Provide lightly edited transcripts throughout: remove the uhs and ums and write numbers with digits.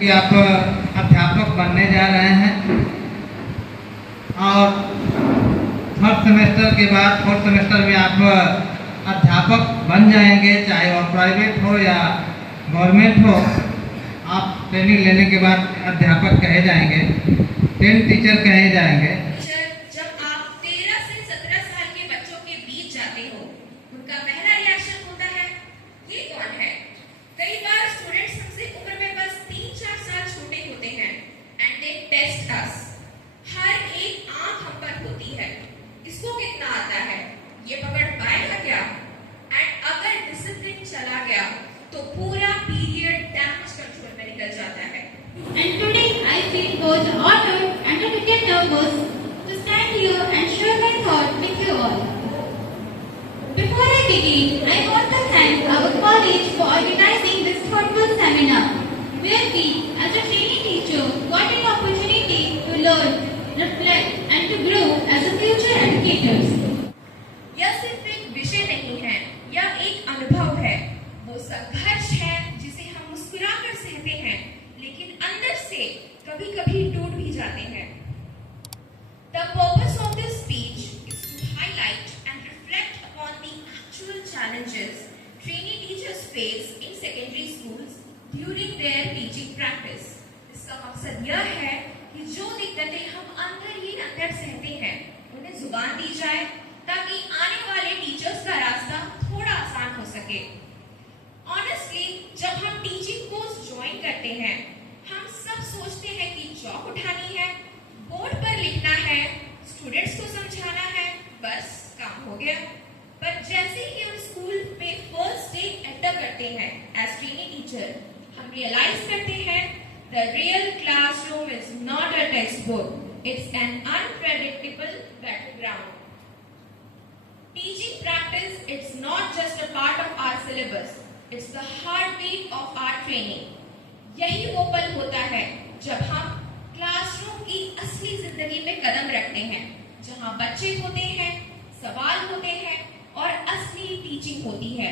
कि आप अध्यापक बनने जा रहे हैं और थर्ड सेमेस्टर के बाद फोर्थ सेमेस्टर में आप अध्यापक बन जाएंगे, चाहे वह प्राइवेट हो या गवर्नमेंट हो। आप ट्रेनिंग लेने के बाद अध्यापक कहे जाएंगे, 10 टीचर कहे जाएंगे। जब आप 13 से 17 साल के बच्चों के बीच जाते हो, उनका पहला रिएक्शन होता है, ये कौन है? कई बार स्टूडेंट्स हमसे उम्र में बस 3-4 साल छोटे होते हैं एंड दे टेस्ट अस। हर एक आंख हम पर होती है, इसको कितना आता है, ये पकड़ पाएगा क्या? एंड अगर डिसिप्लिन चला गया तो पूरा पीरियड डैमेज कंट्रोल में निकल जाता है। And today I feel both honored and a little nervous to stand here and share my thought with you all. Before I begin, I want to thank our college for organizing this thoughtful seminar, where we, as a training teacher, got an opportunity to learn, reflect, and to grow as a future educators. यह सिर्फ एक विषय नहीं है, यह एक अनुभव है, वो संघर्ष है जिसे हम मुस्कुराकर सहते हैं, लेकिन अंदर से कभी-कभी टूट भी जाते हैं। The purpose of this speech is to highlight and reflect upon the actual challenges trainee teachers face in secondary schools during their teaching practice. इसका मकसद यह है कि जो दिक्कतें हम अंदर ही अंदर सहते हैं, उन्हें जुबान दी जाए ताकि आने वाले टीचर्स का रास्ता थोड़ा आसान हो सके। ऑनेस्टली, जब हम टीचिंग कोर्स ज्वाइन करते हैं, हम सब सोचते हैं कि चौक उठानी है, बोर्ड पर लिखना है, स्टूडेंट्स को समझाना है, बस काम हो गया। पर जैसे ही हम स्कूल में फर्स्ट डे एंटर करते हैं एज ट्रेनी टीचर, हम रियलाइज करते हैं the real classroom is not a text book, it's an unpredictable Battleground. Teaching practice, it's not just a part of our syllabus, it's the heartbeat of our training. यही वो पल होता है जब हम क्लासरूम की असली जिंदगी में कदम रखते हैं, जहां बच्चे होते हैं, सवाल होते हैं और असली टीचिंग होती है।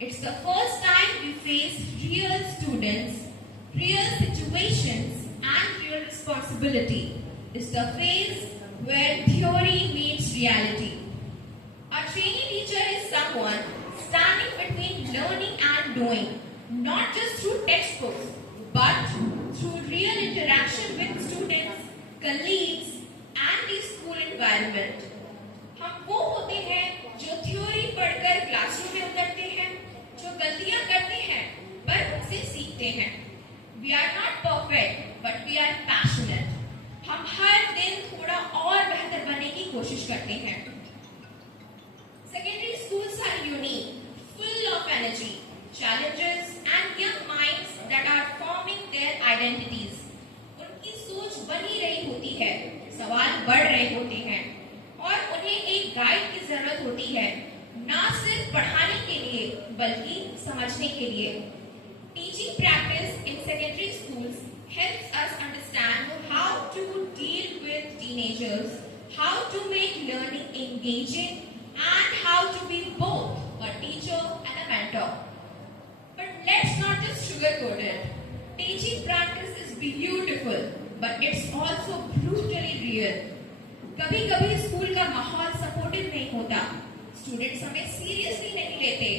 It's the first time we face real students, real situations and real responsibility. It's the phase where theory meets reality. A trainee teacher is someone standing between learning and doing, not just through textbooks, but through real interaction with students, colleagues, and the school environment. हम वो होते हैं जो थ्योरी पढ़कर क्लासरूम में उतरते हैं, जो गलतियां करते हैं पर उनसे सीखते हैं। We are not perfect, but we are passionate. हम हर दिन थोड़ा और बेहतर बनने की कोशिश करते हैं। Secondary schools are unique, full of energy, challenges, and young minds that are forming their identities. उनकी सोच बनी रही होती है, सवाल बढ़ रहे होते हैं, और उन्हें एक गाइड की जरूरत होती है, ना सिर्फ पढ़ाने के लिए, बल्कि समझने के लिए। Teaching practice in secondary schools helps us understand how to deal with teenagers, how to make learning engaging, and how to be both a teacher and a mentor. But let's not just sugarcoat it. Teaching practice is beautiful, but it's also brutally real. कभी-कभी स्कूल का माहौल सपोर्टिव नहीं होता, स्टूडेंट्स हमें सीरियसली नहीं लेते,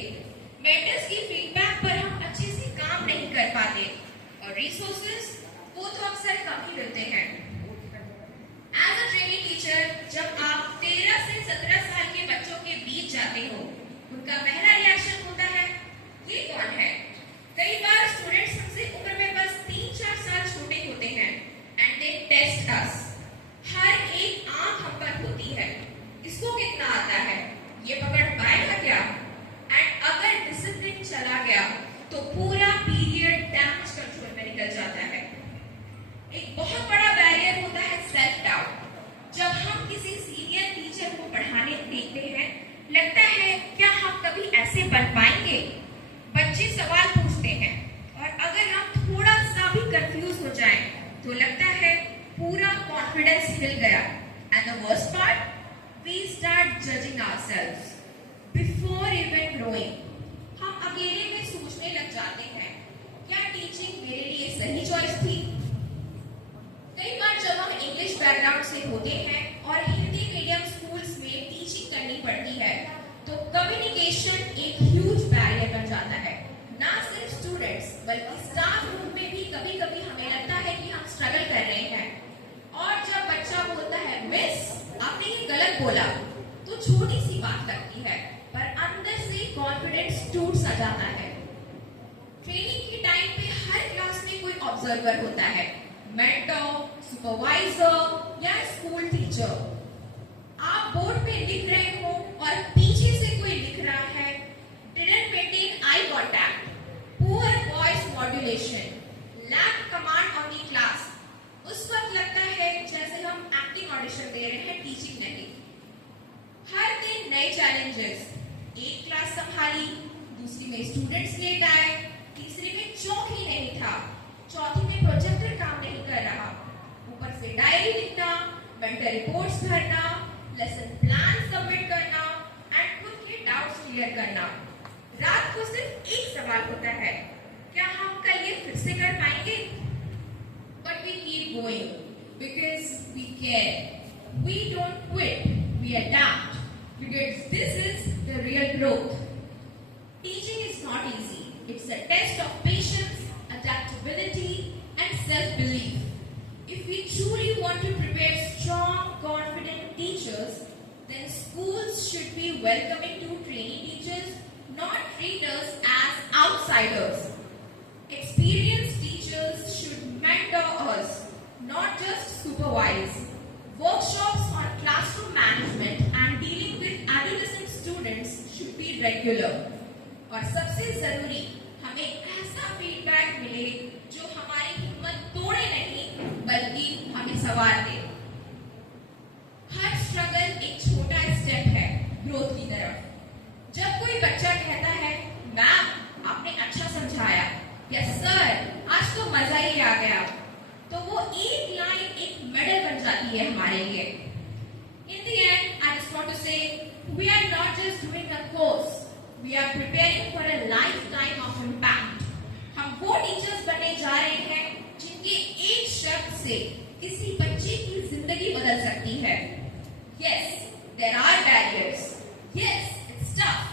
मेंटर्स की फीडबैक पर हम अच्छे से काम नहीं कर पाते, और रिसोर्सेज वो तो अक्सर कम ही मिलते हैं। As a training teacher, जब आप 13 से 17 साल के बच्चों के बीच जाते हो, उनका पहला रिएक्शन होता है, ये कौन है? कई बार स्टूडेंट्स हमसे उम्र में बस 3-4 साल छोटे होते हैं एंड दे टेस्ट अस। हर एक आंख हम पर होती है, इसको कितना आता है, ये पकड़ पाएगा क्या? एंड अगर डिसिप्लिन चला गया तो पूरा पीरियड डैमेज कंट्रोल में निकल जाता है। एक बहुत बड़ा बैरियर होता है सेल्फ डाउट। जब हम किसी सीनियर टीचर को पढ़ाने देखते हैं, लगता है क्या हम कभी ऐसे बन पाएंगे? बच्चे सवाल पूछते हैं, और अगर हम थोड़ा सा भी कंफ्यूज हो जाएं, तो लगता है पूरा कॉन्फिडेंस हिल गया। And the worst part, we start judging ourselves before even growing. हम अकेले में सोचने लग जाते हैं, क्या टीचिंग मेरे लिए सही चॉइस थी? तो कम्युनिकेशन एक ह्यूज बैरियर बन जाता है। ना सिर्फ स्टूडेंट्स बल्कि स्टाफ रूम में भी कभी कभी हमें लगता है कि हम स्ट्रगल कर रहे हैं। और जब बच्चा बोलता है मिस आपने ये गलत बोला, तो छोटी सी बात लगती है पर अंदर से कॉन्फिडेंस टूट सा जाता है। ट्रेनिंग के टाइम पे हर क्लास में कोई ऑब्जर्वर होता है, मेंटर, सुपरवाइजर या स्कूल टीचर। आप बोर्ड पे लिख रहे हो और पीछे से कोई लिख रहा है didn't maintain eye contact, poor voice modulation, lacked command on the class। उस वक्त लगता है जैसे हम एक्टिंग ऑडिशन दे रहे हैं, टीचिंग नहीं। हर दिन नए चैलेंजेस, एक क्लास संभाली, दूसरी में स्टूडेंट्स लेट आए, तीसरी में चौक ही नहीं था, चौथी में प्रोजेक्टर काम नहीं कर रहा, ऊपर से डायरी लिखना, मेंटर रिपोर्ट्स भरना, लेसन प्लान सबमिट करना एंड खुद के डाउट्स क्लियर करना। रात को सिर्फ एक सवाल होता है, क्या हम कल ये फिर से कर पाएंगे? But we keep going because we care. We don't quit, we adapt because this is the real growth. Teaching is not easy. It's a test of patience, adaptability and self-belief. If we truly want to prepare strong, confident teachers, then schools should be welcoming to trainee teachers, not treat us as outsiders. Experienced teachers should mentor us, not just supervise. Workshops on classroom management and dealing with adolescent students should be regular. और सबसे जरूरी, हमें ऐसा फीडबैक मिले जो हमारी हिम्मत तोड़े नहीं बल्कि हमें संवार दे। हर स्ट्रगल एक छोटा स्टेप है ग्रोथ की तरफ। जब कोई बच्चा कहता है मैम आपने अच्छा समझाया या सर आज तो मजा ही आ गया, तो वो एक लाइन एक मेडल बन जाती है हमारे लिए। In the end, I just want to say we are not just doing a course, we are preparing for a lifetime of impact. हम वो टीचर्स बनने जा रहे हैं जिनके एक शब्द से किसी बच्चे की जिंदगी बदल सकती है। Yes, there are barriers. Yes, it's tough.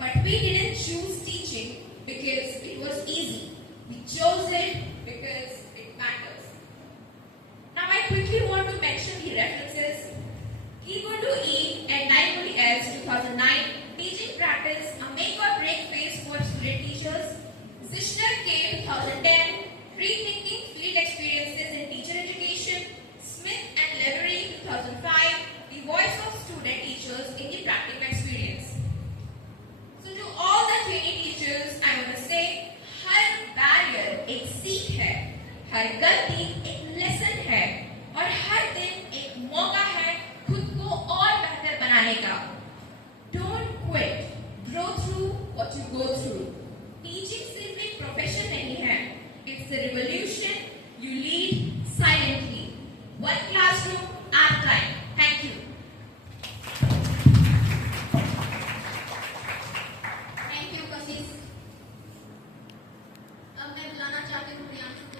But we didn't choose teaching because it was easy. We chose it because it matters. Now I quickly want to mention the references. Equal E and 9S 2009 Teaching Practice, a make or break phase for student teachers. Zishner K 2010 Rethinking Field Experiences in Teacher Education. Smith and Levery 2005 The Voice of Student Teachers in the Practical Experience. So to all the trainee teachers, I want to say, हर बैरियर एक सीख है, हर गलती एक लेसन है और हर दिन एक मौका है खुद को और बेहतर बनाने का। Don't quit, grow through what you go through. Teaching सिर्फ एक प्रोफेशन नहीं है, it's a revolution you lead silently. One classroom at a time. Thank you. Thank you, Kassis. अब मैं बुलाना चाहती हूँ प्रियांशु को।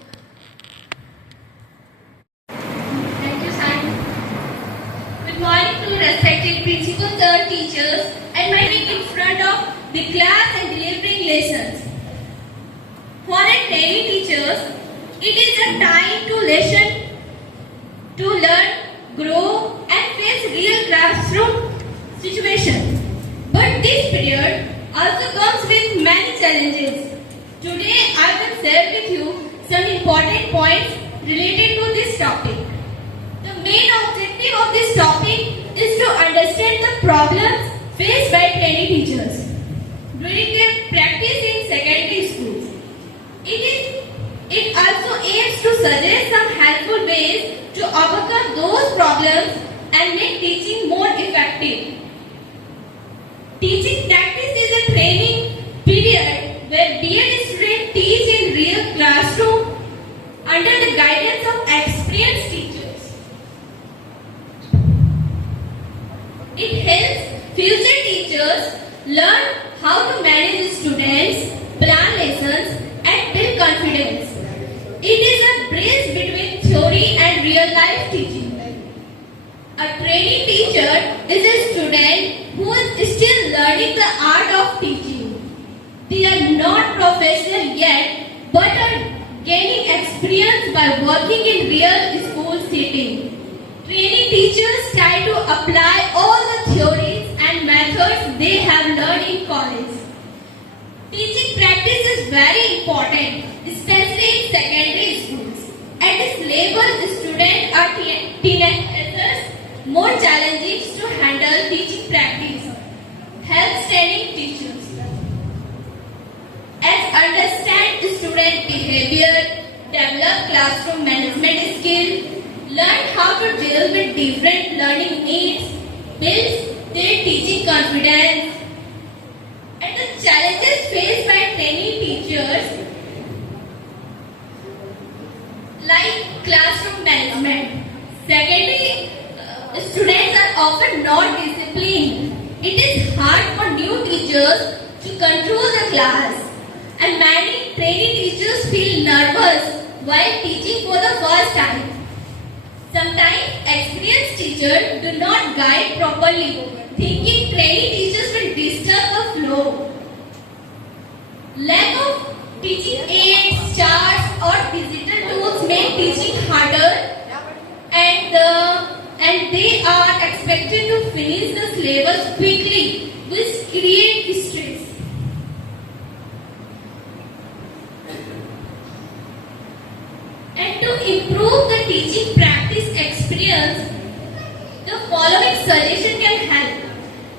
Thank you, Sam. Good morning to respected principal, sir, teachers, and my being in front of the class and delivering lessons. For a trainee teachers, it is a time to listen, to learn, grow, and face real classroom situations. But this period also comes with many challenges. Today, I will share with you some important points related to this topic. The main objective of this topic is to understand the problems faced by trainee teachers during their practice in secondary schools. It also aims to suggest some helpful ways to overcome those problems and make teaching more effective. Teaching practice is a training period where DL students teach in real classroom under the guidance of experienced teachers. It helps future teachers learn how to manage students, plan lessons, and build confidence. It is a bridge between theory and real life teaching. A trainee teacher is a student who is still learning the art of teaching. They are not professional yet, but are gaining experience by working in real school setting. Training teachers try to apply all the theories and methods they have learned in college. Teaching practice is very important, especially in secondary schools. At this level, students are teenagers, more challenging to handle teaching practice. Helps training teachers as understand student behavior, develop classroom management skills, learn how to deal with different learning needs, builds their teaching confidence. And the challenges faced by training teachers like classroom management. Secondly, students are often not disciplined. It is hard for new teachers to control the class, and many training teachers feel nervous while teaching for the first time. Sometimes experienced teachers do not guide properly, thinking training teachers will disturb the flow. Lack of teaching aids, charts, or digital tools make teaching harder, and they are expected to finish the syllabus quickly, which creates stress. And to improve the teaching practice experience, the following suggestion can help.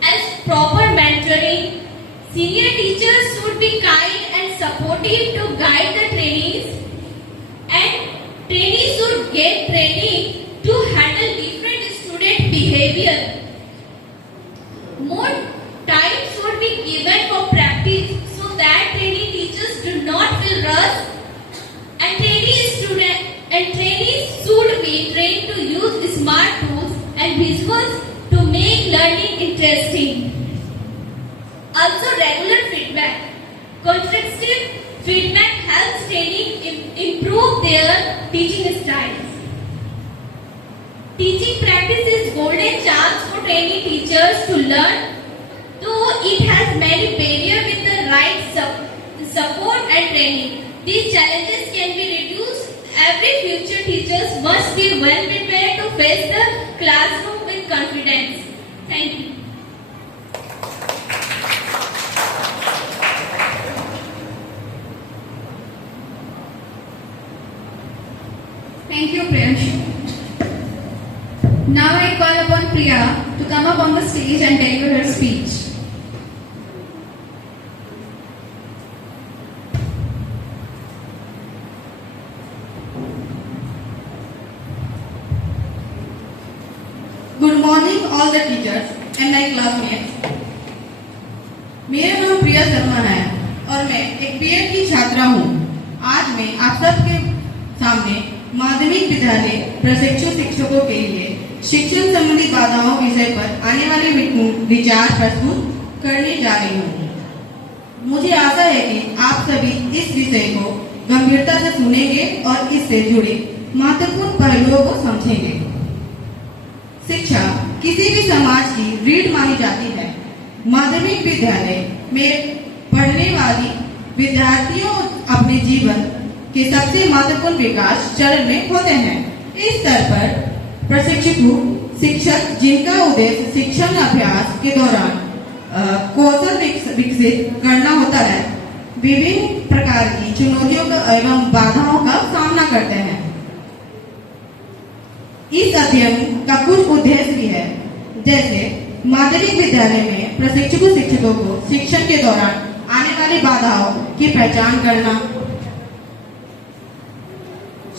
As proper mentoring, senior teachers should be kind and supportive to guide the trainees, and trainees should get training to handle different student behavior. More time should be given for practice so that training teachers do not feel rushed, and trainees should be trained to use smart tools and visuals to make learning interesting. Also, regular feedback. Constructive feedback helps training improve their teaching styles. Teaching practice is golden chance for training teachers to learn, though it has many barriers with the right support and training. These challenges can be reduced. Every future teachers must be well prepared to face the classroom with confidence. Thank you. Thank you, Priyanshu. Now I call upon Priya to come up on the stage and deliver her speech. Good morning, all the teachers and my classmates. मेरा नाम प्रिया शर्मा है और मैं एक बीएड की छात्रा हूँ। आज मैं आप सबके सामने माध्यमिक विद्यालय प्रशिक्षु शिक्षकों के लिए शिक्षण संबंधी बाधाओं विषय पर आने वाले विचार प्रस्तुत करने जा रही हूँ। मुझे आशा है कि आप सभी इस विषय को गंभीरता से सुनेंगे और इससे जुड़े महत्वपूर्ण पहलुओं को समझेंगे। शिक्षा किसी भी समाज की रीढ़ मानी जाती है। माध्यमिक विद्यालय में पढ़ने वाली विद्यार्थियों अपने जीवन के सबसे महत्वपूर्ण विकास चरण में होते हैं। इस स्तर पर प्रशिक्षु शिक्षक जिनका उद्देश्य शिक्षण अभ्यास के दौरान कौशल विकसित करना होता है, विभिन्न प्रकार की चुनौतियों एवं बाधाओं का सामना करते हैं। इस अध्ययन का कुछ उद्देश्य भी है, जैसे माध्यमिक विद्यालय में प्रशिक्षु शिक्षकों को शिक्षण के दौरान आने वाली बाधाओं की पहचान करना,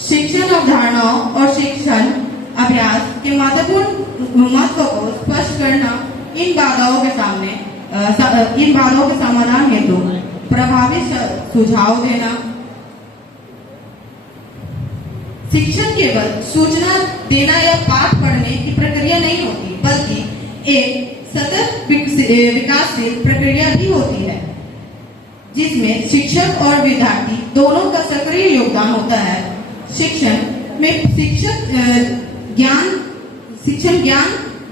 शिक्षण अवधारणाओं और शिक्षण अभ्यास के महत्वपूर्ण महत्व को स्पष्ट करना, इन बाधाओं के समाधान हेतु प्रभावी सुझाव देना। शिक्षण केवल सूचना देना या पाठ पढ़ने की प्रक्रिया नहीं होती, बल्कि एक सतत विकासशील प्रक्रिया भी होती है, जिसमें शिक्षक और विद्यार्थी दोनों का सक्रिय योगदान होता है। शिक्षण में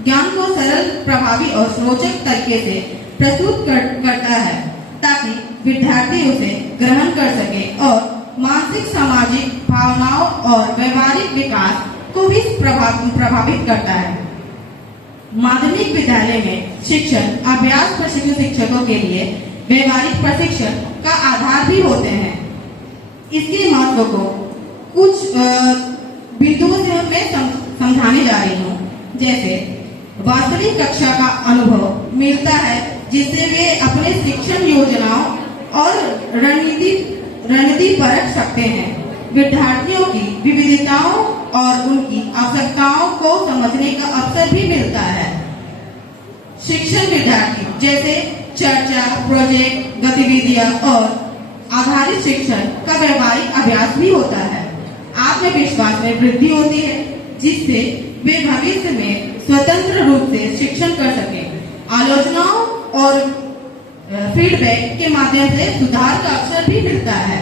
ज्ञान को सरल, प्रभावी और रोचक तरीके से करता है ताकि विद्यार्थी उसे ग्रहण कर सके और मानसिक सामाजिक भावनाओं और व्यवहारिक विकास को भी प्रभावित करता है। माध्यमिक विद्यालय में शिक्षण अभ्यास प्रशिक्षु शिक्षकों के लिए व्यवहारिक प्रशिक्षण का आधार भी होते हैं। इसके महत्व को कुछ बिंदुओं से मैं समझाने जा रही हूँ। जैसे वास्तविक कक्षा का अनुभव मिलता है जिससे वे अपने शिक्षण योजनाओं और रणनीति परख सकते हैं। विद्यार्थियों की विविधताओं और उनकी आवश्यकताओं को समझने का अवसर भी मिलता है। शिक्षण विद्यार्थी जैसे चर्चा, प्रोजेक्ट, गतिविधियां और आधारित शिक्षण का व्यवहारिक अभ्यास भी होता है। आत्मविश्वास में वृद्धि होती है जिससे वे भविष्य में स्वतंत्र रूप से शिक्षण कर सके। आलोचनाओं और फीडबैक के माध्यम से सुधार का अवसर भी मिलता है।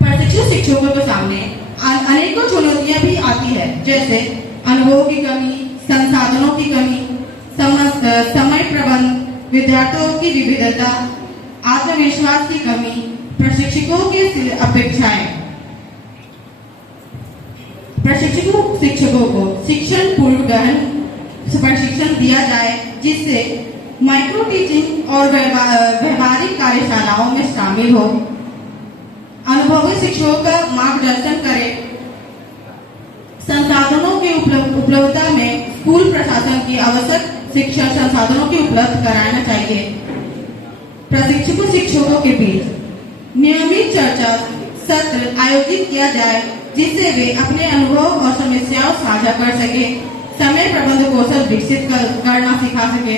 प्रशिक्षु शिक्षकों के सामने अनेकों चुनौतियां भी आती है, जैसे अनुभव की कमी, संसाधनों की कमी, समय प्रबंध, विद्यार्थियों की विविधता, आत्मविश्वास की कमी, प्रशिक्षकों की अपेक्षाएं। प्रशिक्षकों शिक्षकों को शिक्षण पूर्व गहन प्रशिक्षण दिया जाए जिससे माइक्रो टीचिंग और व्यवहारिक कार्यशालाओं में शामिल हो। अनुभवी शिक्षकों का मार्गदर्शन करें। संसाधनों की उपलब्धता में स्कूल प्रशासन की आवश्यक शिक्षण संसाधनों की उपलब्ध कराना चाहिए। प्रशिक्षकों शिक्षकों के बीच नियमित चर्चा सत्र आयोजित किया जाए जिससे वे अपने अनुभव और समस्याओं साझा कर सके। समय प्रबंध कौशल विकसित करना सिखा सके।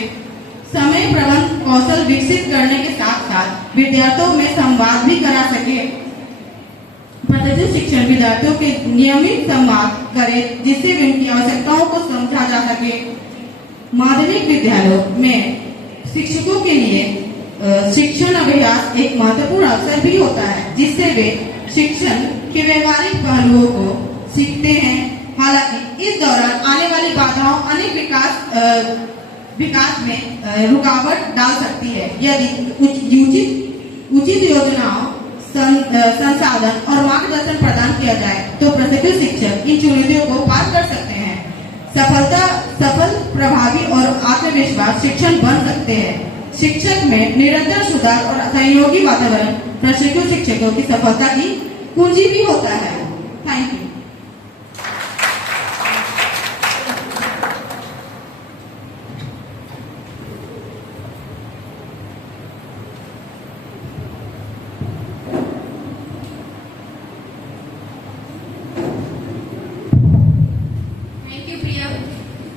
समय प्रबंध कौशल विकसित करने के साथ साथ विद्यार्थियों में संवाद भी करा सके। प्रशिक्षु शिक्षण विद्यार्थियों के नियमित संवाद करे जिससे उनकी आवश्यकताओं को समझा जा सके। माध्यमिक विद्यालयों में शिक्षकों के लिए शिक्षण अभ्यास एक महत्वपूर्ण अवसर भी होता है जिससे वे शिक्षण के व्यवहारिक पहलुओं को सीखते हैं। हालांकि इस दौरान आने वाली बाधाओं अनेक विकास में रुकावट डाल सकती है। यदि उचित योजनाओं, संसाधन और मार्गदर्शन प्रदान किया जाए तो प्रशिक्षु शिक्षक इन चुनौतियों को पार कर सकते हैं। सफल, प्रभावी और आत्मविश्वास शिक्षण बन सकते हैं। शिक्षक में निरंतर सुधार और सहयोगी वातावरण प्रशिक्षु शिक्षकों की सफलता की कुंजी भी होता है। Thank you. थैंक यू प्रिया।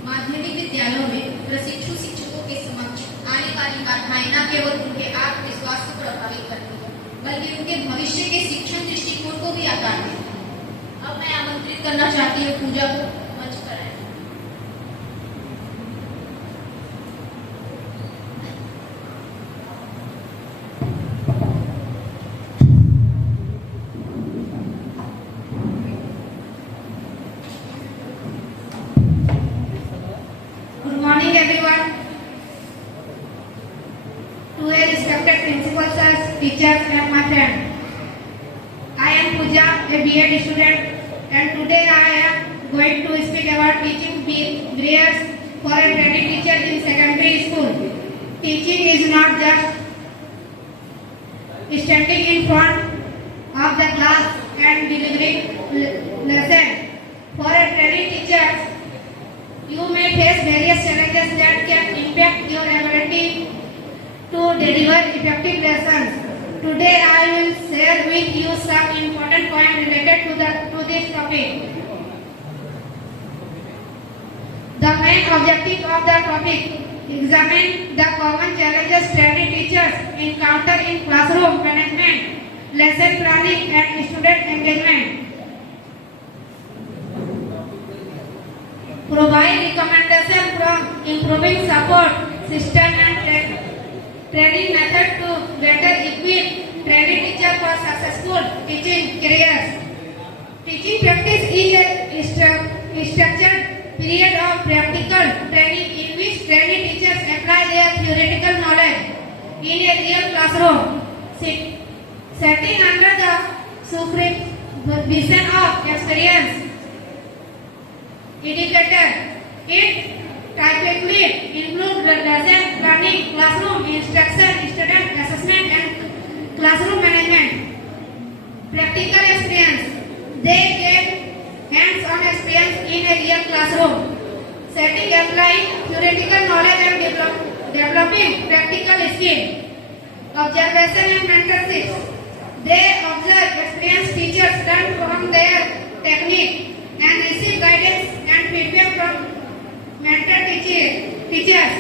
माध्यमिक विद्यालयों में प्रशिक्षु शिक्षकों के समक्ष आने वाली बाधाएं न केवल उनके आत्मविश्वास को प्रभावित करती है बल्कि उनके भविष्य के शिक्षण दृष्टिकोण को भी आकार देती है। अब मैं आमंत्रित करना चाहती हूँ पूजा को मंच पर आए। Good morning, everyone. To a respected principal, sirs, teachers, and my friends. I am Pooja, a B.Ed student, and today I am going to speak about teaching barriers for a training teacher in secondary school. Teaching is not just standing in front of the class and delivering lesson. For a training teacher, you may face various challenges that can impact your ability to deliver effective lessons. Today I will share with you some important points related to this topic. The main objective of the topic: examine the common challenges training teachers encounter in classroom management, lesson planning, and student engagement. Provide recommendation from improving support system and training method to better equip training teacher for successful teaching careers. Teaching practice is a structured period of practical training in which training teachers apply their theoretical knowledge in a real classroom, setting under the supervision of experienced educator. It typically includes lesson planning, classroom instruction, student assessment, and classroom management. Practical experience. They get hands-on experience in a real classroom, setting, applying theoretical knowledge and developing practical skills. Observation and mentorship. They observe experienced teachers, learn from their technique, and receive guidance and feedback from mentor teachers.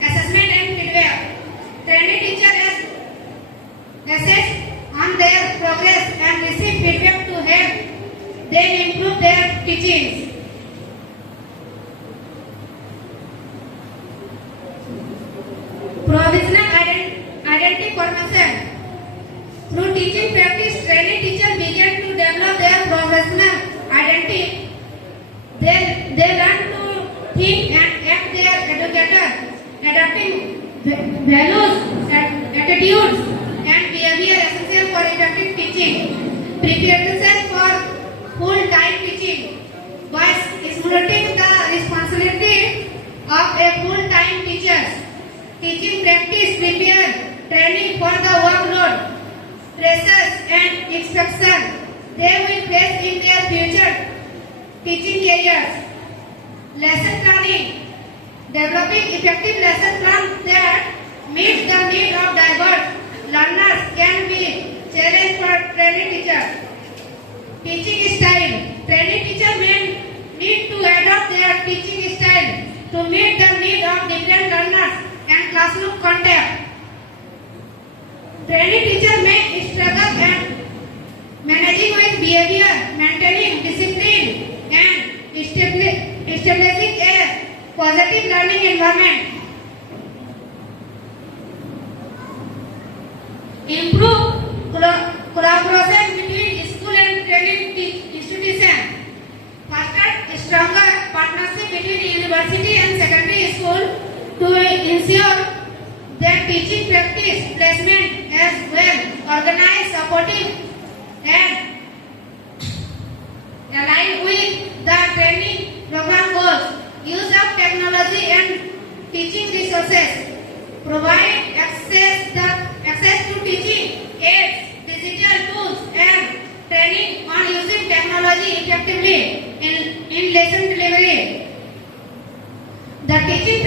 Assessment and feedback. Trainee teachers assess on their progress and receive feedback to help them improve their teachings. Provisional identity formation. Through teaching practice, trainee teachers begin to develop their professional identity. They learn to think and act their educator, adapting values, attitudes, and behavior essential for effective teaching. Preparation for full-time teaching. By stimulating the responsibility of a full-time teacher, teaching practice prepare training for the workload, pressures, and instruction they will face in their future teaching careers. Lesson planning. Developing effective lesson plans that meet the need of diverse learners can be challenge for trainee teachers. Teaching style. Trainee teachers may need to adopt their teaching style to meet the need of different learners and classroom contact. Trainee teachers may struggle and managing with behavior, maintaining discipline, and establishing a positive learning environment. Improve collaboration between school and training institutions. Foster stronger partnership between university and secondary school to ensure that teaching practice placement as well organized, supportive, and aligned with the training program goals. Use of technology and teaching resources. Provide access to teaching aids, digital tools, and training on using technology effectively in lesson delivery. The teaching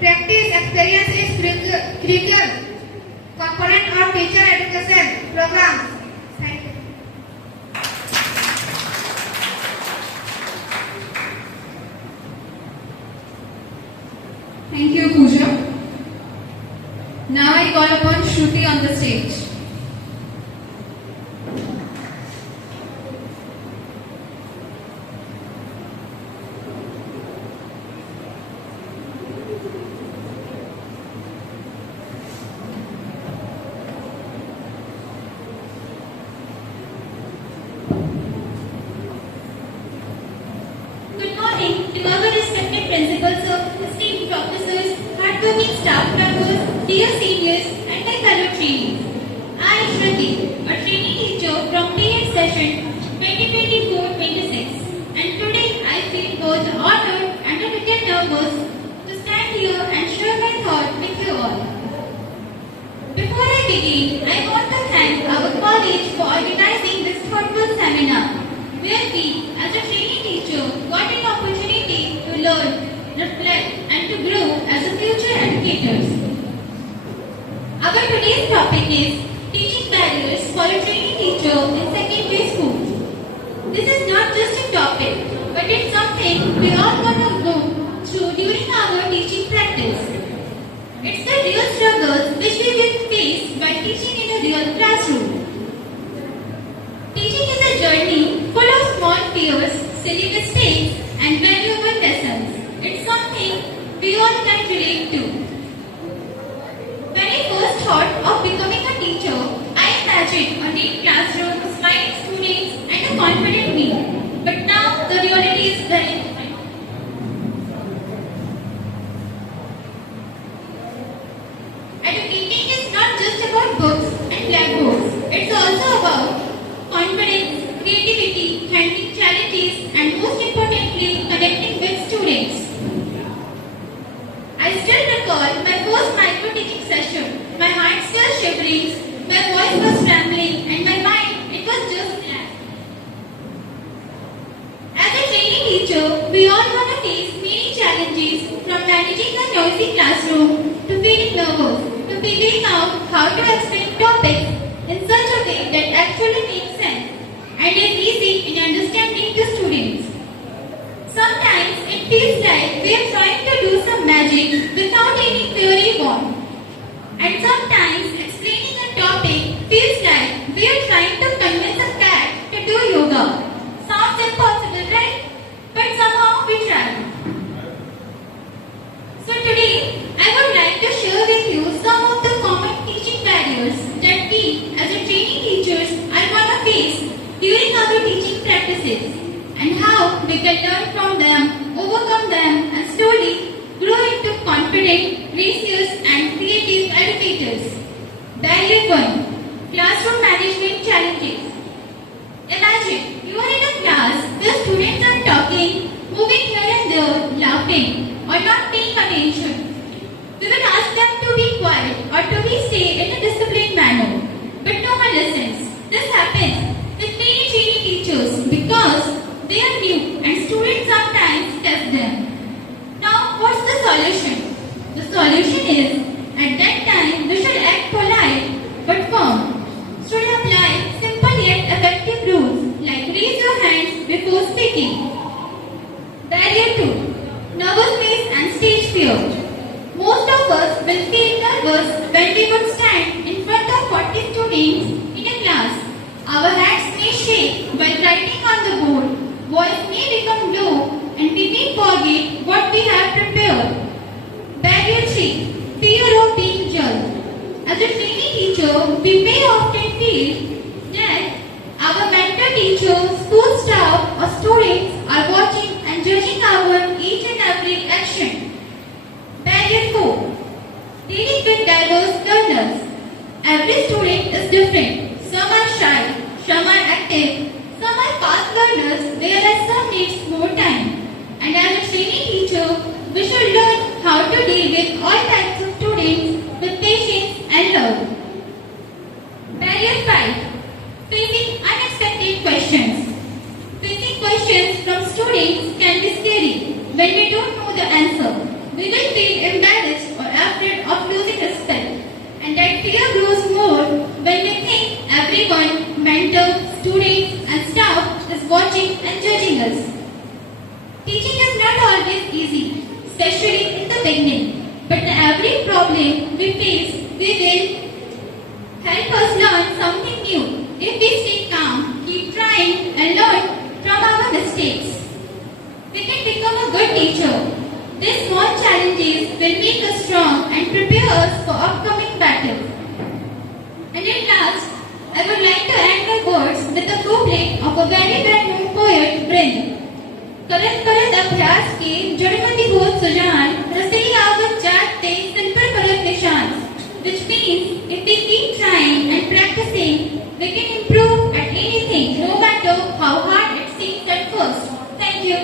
practice experience is critical component of teacher education programs. Thank you. Thank you, Pooja. Now I call upon Shruti on the stage. Good morning to our respected principals, esteemed professors, hardworking staff members, dear seniors, and my fellow trainees. I, Shruti, a trainee teacher from PH session 2024-26, and today I feel both honored and a little nervous to stand here and share my thought with you all. Before I begin, I want to thank our college for organizing this thoughtful seminar, where we, as a trainee teacher, got an opportunity to learn, reflect, and to grow as a future educators. Our today's topic is teaching barriers for a trainee teacher in secondary school. This is not just a topic, but it's something we all want to go through during our teaching practice. It's the real struggles which we will face by teaching in a real classroom. Teaching is a journey full of small fears, silly mistakes, and valuable lessons. It's something we all can relate to. When I first thought of becoming a teacher, I imagined a neat classroom, smiling students, and a confident me. But now the reality is very different. teacher, we all gonna face many challenges, from managing a noisy classroom to feeling nervous, to figuring out how to explain topics in such a way that actually makes sense and is easy in understanding to students. Sometimes it feels like we are trying to do some magic without any fairy wand. And sometimes explaining a topic feels like we are trying to convince a cat to do yoga. Sounds impossible, right? But somehow we try. So today, I would like to share with you some of the common teaching barriers that we as a training teachers are gonna face during our teaching practices, and how we can learn from them, overcome them, and slowly grow into confident, gracious, and creative educators. Barrier 1. Classroom management challenges. Imagine you are in a class where students are talking, moving here and there, laughing, or not paying attention. We will ask them to be quiet or to be stay in a disciplined manner. But no one listens. This happens with many training teachers because they are new and students sometimes test them. Now, what's the solution? The solution is, at that time, we should act polite but firm. Should apply simple yet effective rules like raise your hands before speaking. Barrier 2. Nervousness and stage fear. Most of us will feel nervous when we would stand in front of 40 students in a class. Our hands may shake while writing on the board, voice may become low, and we may forget what we have prepared. Barrier 3. Fear of being judged. As a training teacher, we may often feel that our mentor teachers, school staff, or students are watching and judging our each and every action. Barrier 4. Dealing with diverse learners. Every student is different. Some are shy, some are active, some are fast learners, whereas some needs more time. And as a training teacher, we should learn how to deal with all types of students with patience and love. Barrier 5. Facing unexpected questions. Facing questions from students can be scary when we don't know the answer. We will feel embarrassed or afraid of losing respect. And that fear grows more when we think everyone, mentor, students, and staff is watching and judging us. Teaching is not always easy, especially in the beginning. But every problem we face, we will help us learn something new. If we stay calm, keep trying, and learn from our mistakes, we can become a good teacher. These small challenges will make us strong and prepare us for upcoming battles. And at last, I would like to end my words with a couplet of a very well-known poet, Brind. करत करत अभ्यास के जड़मति होत सुजान, रसई आवत जाते सिल पर परत निशान. Which means, if we keep trying and practicing, we can improve at anything, no matter how hard it seems at first. Thank you.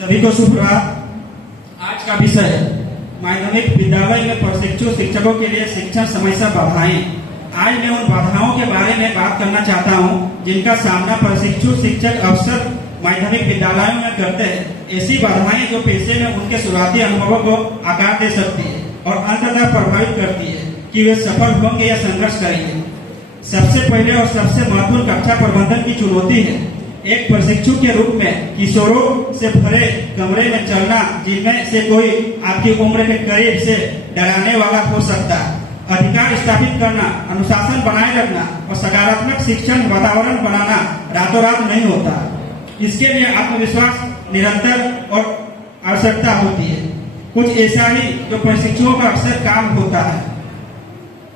सभी को सुप्रभात। आज का विषय माध्यमिक विद्यालय में प्रशिक्षु शिक्षकों के लिए शिक्षण समस्या बाधाएं। आज मैं उन बाधाओं के बारे में बात करना चाहता हूं जिनका सामना प्रशिक्षु शिक्षक अक्सर माध्यमिक विद्यालयों में करते हैं। ऐसी बाधाएं जो पेशे में उनके शुरुआती अनुभवों को आकार दे सकती है और अंततः प्रभावित करती है कि वे सफल होंगे या संघर्ष करेंगे। सबसे पहले और सबसे महत्वपूर्ण कक्षा प्रबंधन की चुनौती है। एक प्रशिक्षु के रूप में किशोरों से भरे कमरे में चलना, जिनमें से कोई आपकी उम्र के करीब से डराने वाला हो सकता है, अधिकार स्थापित करना, अनुशासन बनाए रखना और सकारात्मक शिक्षण वातावरण बनाना रातों रात नहीं होता। इसके लिए आत्मविश्वास निरंतर और आवश्यकता होती है। कुछ ऐसा ही जो प्रशिक्षुओं का अक्सर काम होता है।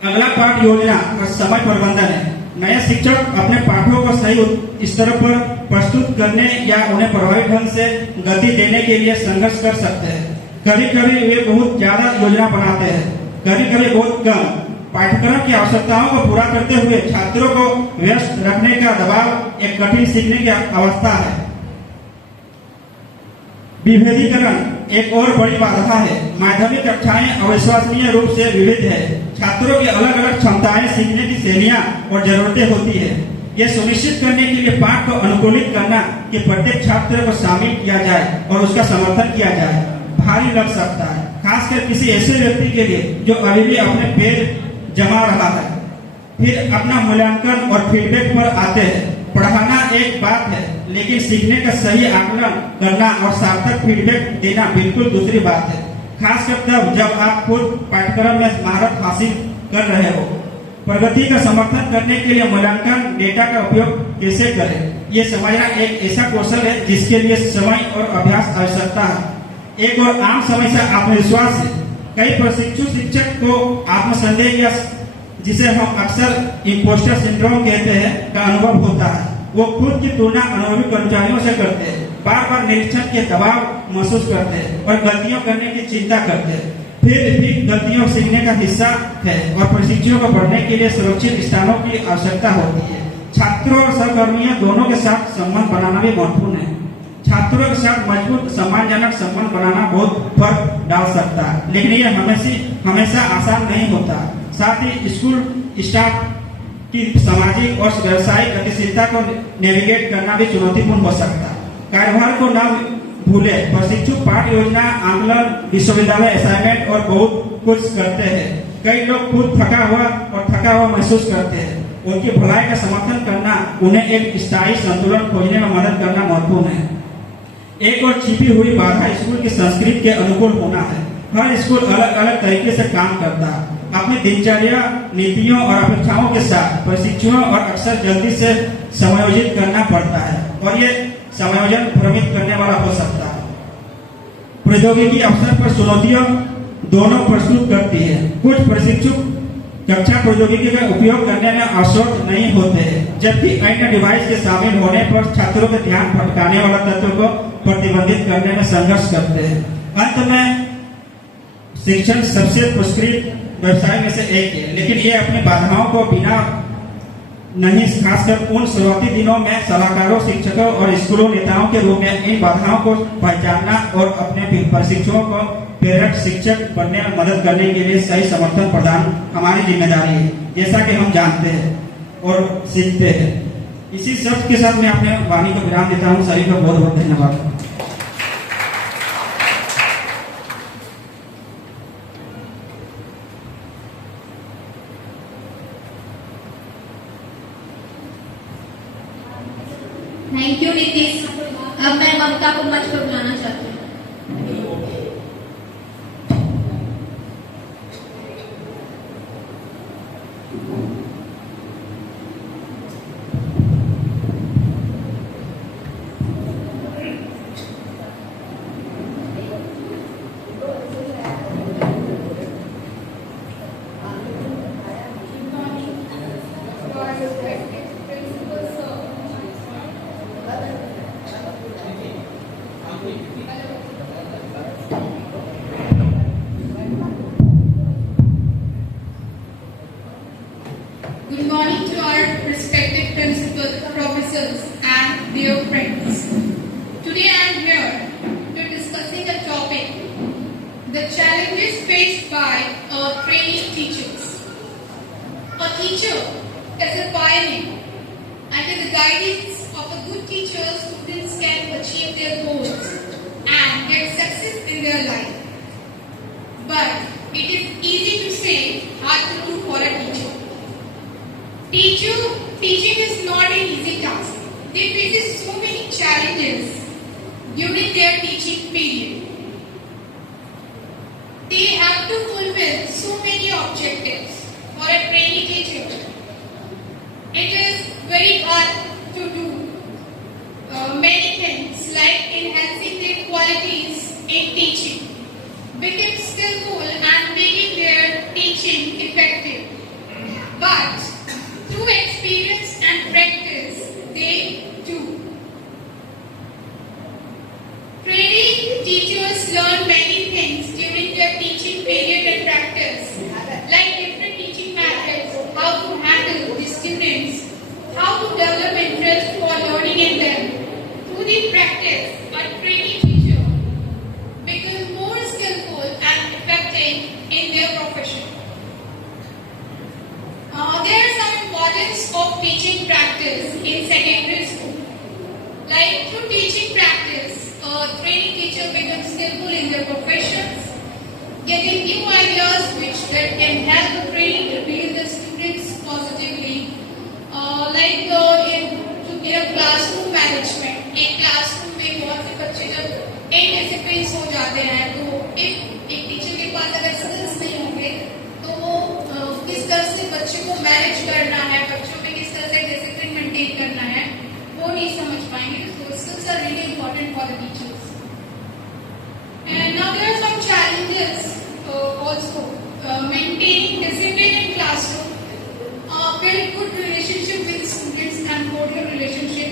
अगला पाठ योजना और समय प्रबंधन है। नए शिक्षक अपने पाठों को सही स्तर पर प्रस्तुत करने या उन्हें प्रभावी ढंग से गति देने के लिए संघर्ष कर सकते हैं। कभी कभी वे बहुत ज्यादा योजना बनाते हैं, कभी कभी बहुत कम। पाठ्यक्रम की आवश्यकताओं को पूरा करते हुए छात्रों को व्यस्त रखने का दबाव एक कठिन सीखने की अवस्था है। विभेदीकरण एक और बड़ी बाधा है। माध्यमिक कक्षाएं अविश्वसनीय रूप से विविध है। छात्रों की अलग अलग क्षमताएं, सीखने की शैलियां और जरूरतें होती है। यह सुनिश्चित करने के लिए पाठ को अनुकूलित करना कि प्रत्येक छात्र को शामिल किया जाए और उसका समर्थन किया जाए भारी लग सकता है, खासकर किसी ऐसे व्यक्ति के लिए जो अभी भी अपने पेज जमा रहा है। फिर अपना मूल्यांकन और फीडबैक पर आते हैं। पढ़ाना एक बात है, लेकिन सीखने का सही आकलन करना और सार्थक फीडबैक देना बिल्कुल दूसरी बात है, खासकर तब जब आप खुद पाठ्यक्रम में महारत हासिल कर रहे हो। प्रगति का समर्थन करने के लिए मूल्यांकन डेटा का उपयोग कैसे करें, ये समझना एक ऐसा कौशल है जिसके लिए समय और अभ्यास आवश्यकता है। एक और आम समस्या आत्मविश्वास है। कई प्रशिक्षु शिक्षक को आत्मसंदेह या जिसे हम अक्सर इम्पोस्टर सिंड्रोम कहते हैं का अनुभव होता है। वो खुद की तुलना अनुभवी कर्मचारियों से करते हैं, बार बार निरीक्षण के दबाव महसूस करते हैं और गलतियों करने की चिंता करते हैं। फिर भी गलतियों सीखने का हिस्सा है और प्रशिक्षुओं को बढ़ने के लिए सुरक्षित स्थानों की आवश्यकता होती है। छात्रों और सहकर्मियों दोनों के साथ संबंध बनाना भी महत्वपूर्ण है। छात्रों के साथ मजबूत सम्मानजनक संबंध बनाना बहुत फर्क डाल सकता है, लेकिन यह हमेशा आसान नहीं होता। साथ ही स्कूल स्टाफ की सामाजिक और व्यवसायिक गतिशीलता को नेविगेट करना भी चुनौतीपूर्ण हो सकता है। कार्यभार को न भूले। प्रशिक्षु पाठ योजना, आंकलन, विश्वविद्यालय असाइनमेंट और बहुत कुछ करते हैं। कई लोग खुद थका हुआ महसूस करते हैं। उनकी भलाई का समर्थन करना, उन्हें एक स्थायी संतुलन खोजने में मदद करना महत्वपूर्ण है। एक और छिपी हुई बाधा स्कूल की संस्कृति के अनुकूल होना है। हर स्कूल अलग अलग तरीके से काम करता है, अपनी दिनचर्या, नीतियों और अपेक्षाओं के साथ प्रशिक्षुओं और अक्सर जल्दी से समायोजित करना पड़ता है और ये समायोजन भ्रमित करने वाला हो सकता है। प्रौद्योगिकी अवसर पर चुनौतियां दोनों प्रस्तुत करती है। कुछ प्रशिक्षु कक्षा प्रौद्योगिकी का उपयोग करने में असमर्थ नहीं होते हैं, जबकि अन्य डिवाइस के शामिल होने पर छात्रों के ध्यान भटकाने वाला तत्व को प्रतिबंधित करने में संघर्ष करते हैं। अंत में शिक्षण सबसे पुरस्कृत व्यवसाय में से एक है, लेकिन ये अपनी बाधाओं को बिना नहीं, खासकर उन शुरुआती दिनों में सलाहकारों, शिक्षकों और स्कूलों नेताओं के रूप में इन बाधाओं को पहचानना और अपने प्रशिक्षुओं को प्रेरक शिक्षक बनने में मदद करने के लिए सही समर्थन प्रदान हमारी जिम्मेदारी है, जैसा कि हम जानते हैं और सीखते हैं। इसी शब्द के साथ मैं अपने वाणी को विराम देता हूँ। सभी का बहुत बहुत धन्यवाद। Thank you Nitish. अब मैं ममता को मंच पर बुलाना चाहती हूँ। Good morning to our respected principals, professors, and dear friends. Today I am here to discussing a topic: the challenges faced by trainee teachers. A teacher is a pioneer. Under the guidance of a good teacher, students can achieve their goals and get success in their life. But it is easy to say, hard to do for a teacher. Teaching is not an easy task. They face so many challenges during their teaching period. They have to fulfill so many objectives for a trainee teacher. It is very hard to do many things like enhancing their qualities in teaching, become skillful and making their teaching effective. But through experience and practice, they do. Trainee teachers learn many things during their teaching period and practice, like different teaching methods, how to handle the students, how to develop interest for learning in them. Through the practice, a trainee teacher becomes more skillful and effective in their profession. There is some importance of teaching practice in secondary school. Like through teaching practice, a training teacher becomes skillful in their professions, getting new ideas which that can help the training to build the students positively. In a classroom management, एक क्लासरूम में बहुत से बच्चे जब इनडिसिप्लिन हो जाते हैं तो एक टीचर के पास अगर स्किल्स नहीं होंगे तो वो किस तरह से बच्चे को मैनेज करना है, बच्चों में किस तरह से डिसिप्लिन मेंटेन करना है वो नहीं समझ पाएंगे. So skills are really important for the teachers. And now there are some challenges also. Maintaining discipline in classroom, build good relationship with students and cordial relationship,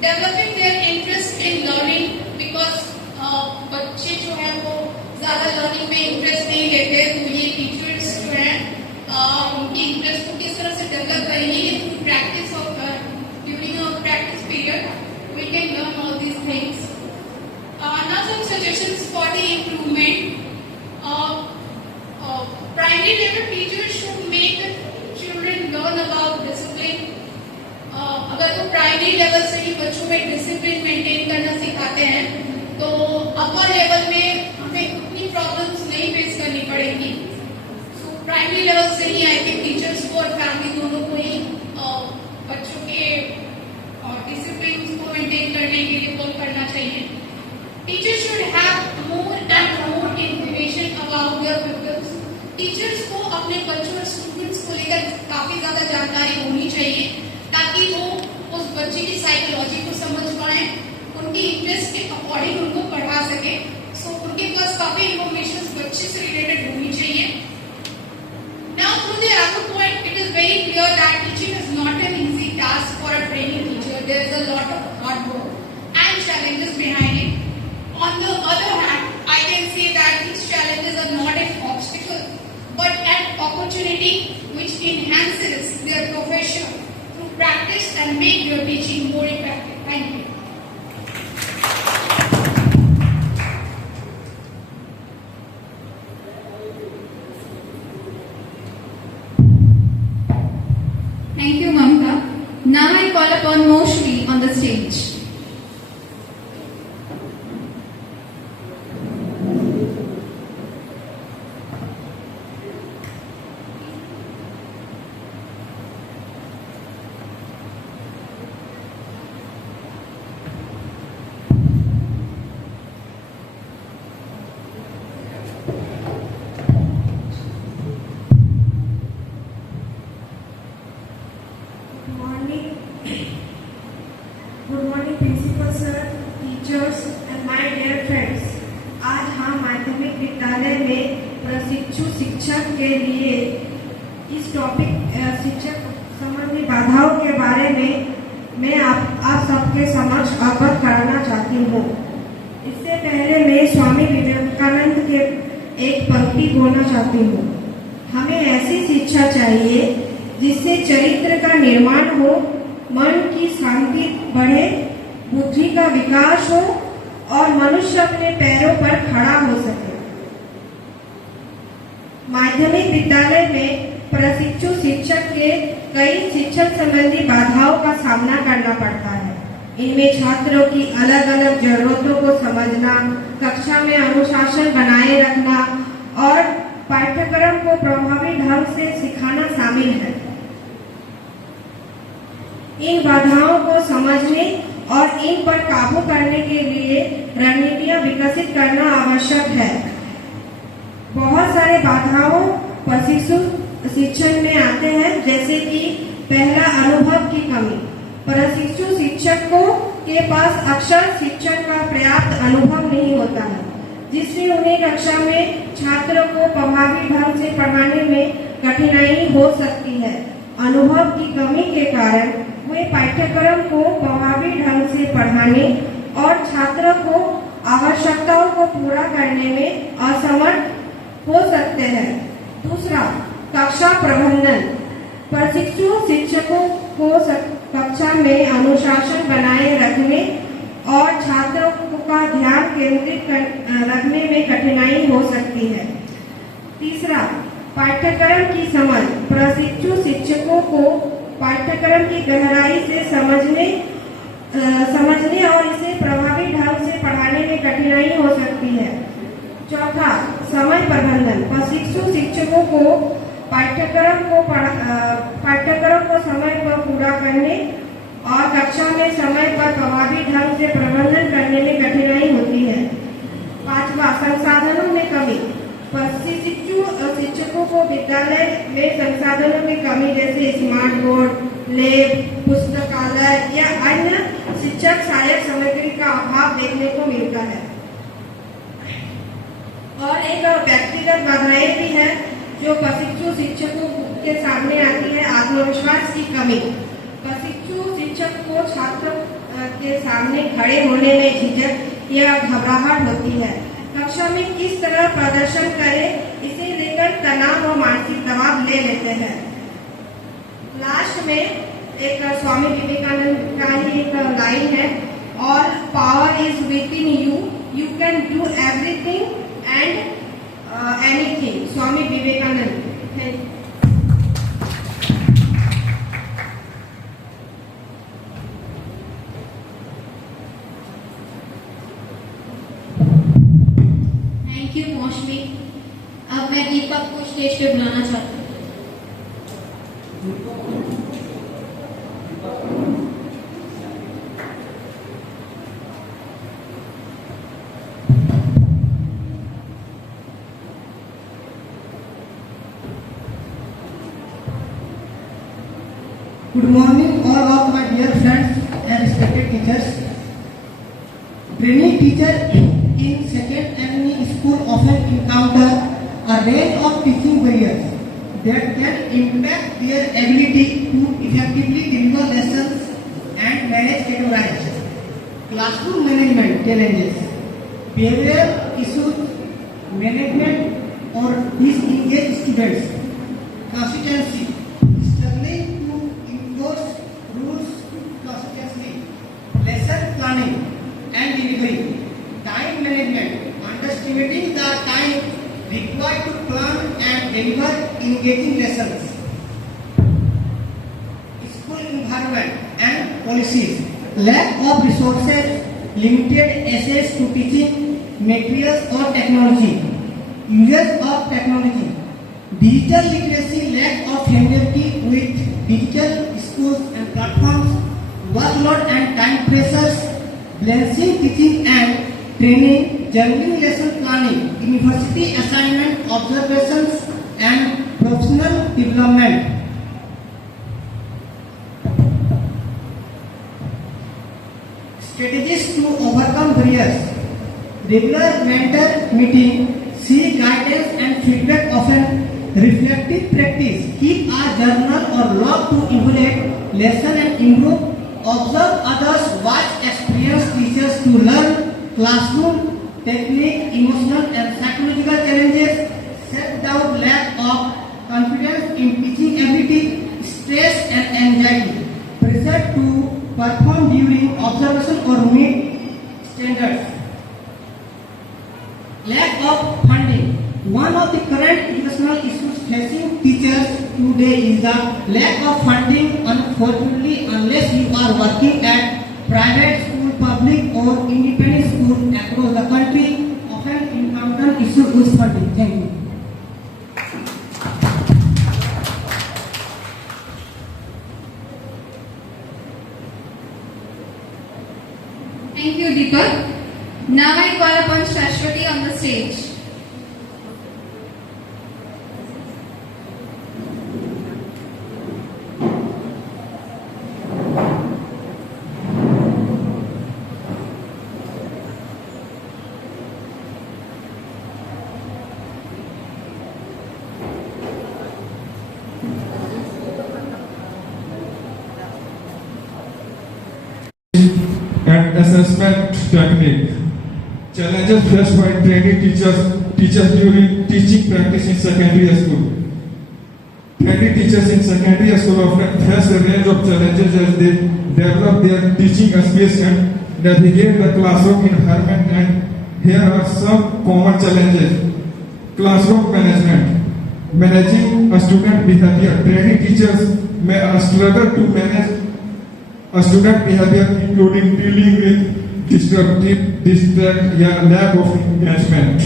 developing their interest in learning because बच्चे जो है वो ज़्यादा लर्निंग में इंटरेस्ट नहीं लेते, तो ये टीचर्स जो हैं उनकी इंटरेस्ट को किस तरह से डेवलप करेंगे. Practice during a practice period we can learn all these things. Now some suggestions for the improvement. Primary level teachers should make children learn about discipline. अगर वो प्राइमरी लेवल से ही बच्चों में डिसिप्लिन मेंटेन करना सिखाते हैं तो अपर लेवल में हमें उतनी प्रॉब्लम्स नहीं फेस करनी पड़ेगी. सो प्राइमरी लेवल से ही आई थिंक टीचर्स को और फैमिली दोनों को ही बच्चों के डिसिप्लिन को मेंटेन करने के लिए वर्क करना चाहिए. Teachers should have more and more information about their peoples. Teachers को अपने बच्चों और स्टूडेंट्स को लेकर काफी ज्यादा जानकारी होनी चाहिए ताकि वो उस बच्चे की साइकोलॉजी को समझ पाए, उनकी इंटरेस्ट के अकॉर्डिंग उनको पढ़ा सके. सो उनके पास काफी इंफॉर्मेशन बच्चे से रिलेटेड होनी चाहिए. Now through the other point, it is very clear that teaching is not an easy task for a training teacher. There is a lot of hard work and challenges behind it. On the other hand, I can say that these challenges are not an obstacle but an opportunity which enhances their profession through practice and make their teaching more effective. Thank you. Thank you, Mamta. Now I call upon Moshri on the stage. Good morning, principal sir, teachers and my dear friends. आज हम माध्यमिक विद्यालय में प्रशिक्षु शिक्षक के लिए इस टॉपिक शिक्षक संबंधी बाधाओं के बारे में मैं आप सबके समक्ष अवगत कराना चाहती हूँ. इससे पहले मैं स्वामी विवेकानंद के एक पंक्ति बोलना चाहती हूँ. हमें ऐसी शिक्षा चाहिए जिससे चरित्र का निर्माण हो, मन की शांति बढ़े, बुद्धि का विकास हो और मनुष्य अपने पैरों पर खड़ा हो सके. माध्यमिक विद्यालय में प्रशिक्षु शिक्षक के कई शिक्षण संबंधी बाधाओं का सामना करना पड़ता है. इनमें छात्रों की अलग अलग जरूरतों को समझना, कक्षा में अनुशासन बनाए रखना और पाठ्यक्रम को प्रभावी ढंग से सिखाना शामिल है. इन बाधाओं को समझने और इन पर काबू करने के लिए रणनीतियां विकसित करना आवश्यक है। बहुत सारे बाधाओं प्रशिक्षु शिक्षण में आते हैं, जैसे कि पहला, अनुभव की कमी। प्रशिक्षु शिक्षकों के पास अक्सर शिक्षण का पर्याप्त अनुभव नहीं होता है, जिससे उन्हें कक्षा में छात्रों को प्रभावी ढंग से पढ़ाने में कठिनाई हो सकती है। अनुभव की कमी के कारण वे पाठ्यक्रम को प्रभावी ढंग से पढ़ाने और छात्रों को आवश्यकताओं को पूरा करने में असमर्थ हो सकते हैं। दूसरा, कक्षा प्रबंधन। प्रशिक्षु शिक्षकों को कक्षा में अनुशासन बनाए रखने और छात्रों का ध्यान केंद्रित रखने में कठिनाई हो सकती है। तीसरा, पाठ्यक्रम की समझ। प्रशिक्षु शिक्षकों को पाठ्यक्रम की गहराई से समझने और इसे प्रभावी ढंग से पढ़ाने में कठिनाई हो सकती है। चौथा, समय प्रबंधन। प्रशिक्षु शिक्षकों को पाठ्यक्रम को समय पर पूरा करने और कक्षा में समय पर प्रभावी ढंग से प्रबंधन करने में कठिनाई होती है। पांचवा, संसाधनों में कमी। प्रशिक्षु शिक्षकों को विद्यालय में संसाधनों की कमी, जैसे स्मार्ट बोर्ड, लैब, पुस्तकालय या अन्य शिक्षक सहायक सामग्री का अभाव देखने को मिलता है। और एक व्यक्तिगत बाधाएं भी है जो प्रशिक्षु शिक्षकों के सामने आती है। आत्मविश्वास की कमी। प्रशिक्षु शिक्षक को छात्रों के सामने खड़े होने में झिझक या घबराहट होती है। कक्षा में किस तरह प्रदर्शन करें, इसे लेकर तनाव और मानसिक दबाव ले लेते हैं। लास्ट में एक स्वामी विवेकानंद का ही एक लाइन है, all power is within you, you can do everything and anything. Swami Vivekananda. Thank you. Thank you Mousumi. अब मैं दीपक को स्टेज पे बुलाना चाहती हूँ। Good morning, all of my dear friends and respected teachers. Training teacher in second ME school often encounter a range of teaching barriers that can impact their ability to effectively deliver lessons and manage categorized classroom management challenges, behavioral issues, management or disengaged students, consistency, struggling to enforce rules consistently, lesson planning and delivery, time management, underestimating the time required to plan and deliver engaging lessons, school environment and policies, lack of resources, limited access to teaching materials or technology, usage of technology, digital literacy, lack of familiarity with digital schools and platforms, workload and time pressures, balancing teaching and training, juggling lesson planning, university assignment, observations and professional development. Strategies to overcome barriers. Regular mentor meeting, seek guidance and feedback often. Reflective practice. Keep a journal or log to evaluate lesson and improve. Observe others. Watch experienced teachers to learn classroom technique, emotional and psychological challenges. Self-doubt, lack of confidence in teaching ability, stress and anxiety. Pressure to perform during observation or meet standards. Lack of funding. One of the current educational issues facing teachers today is the lack of funding. Unfortunately, unless you are working at private school, public or independent school across the country, often encounter issues with funding. Thank you. Thank you, Deepak. Now I call upon Shashwati on the stage. And assessment technique. Challenges faced by trainee teachers during teaching practice in secondary school. Trainee teachers in secondary school often face a range of challenges as they develop their teaching skills and navigate the classroom environment. And here are some common challenges. Classroom management. Managing a student behavior. Trainee teachers may struggle to manage a student behavior, including dealing with distract या lack of engagement.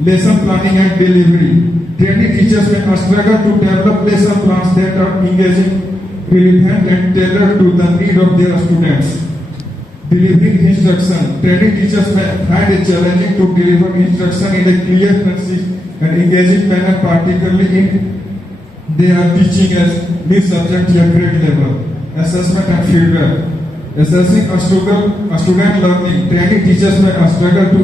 Lesson planning and delivery. Trainee teachers may struggle to develop lesson plans that are engaging, relevant and tailored to the need of their students. Delivering instruction. Trainee teachers may find it challenging to deliver instruction in a clear, concise and engaging manner, particularly in their teaching as new subject or grade level. Assessment and feedback. Assessing a student learning. Trainee teachers may struggle to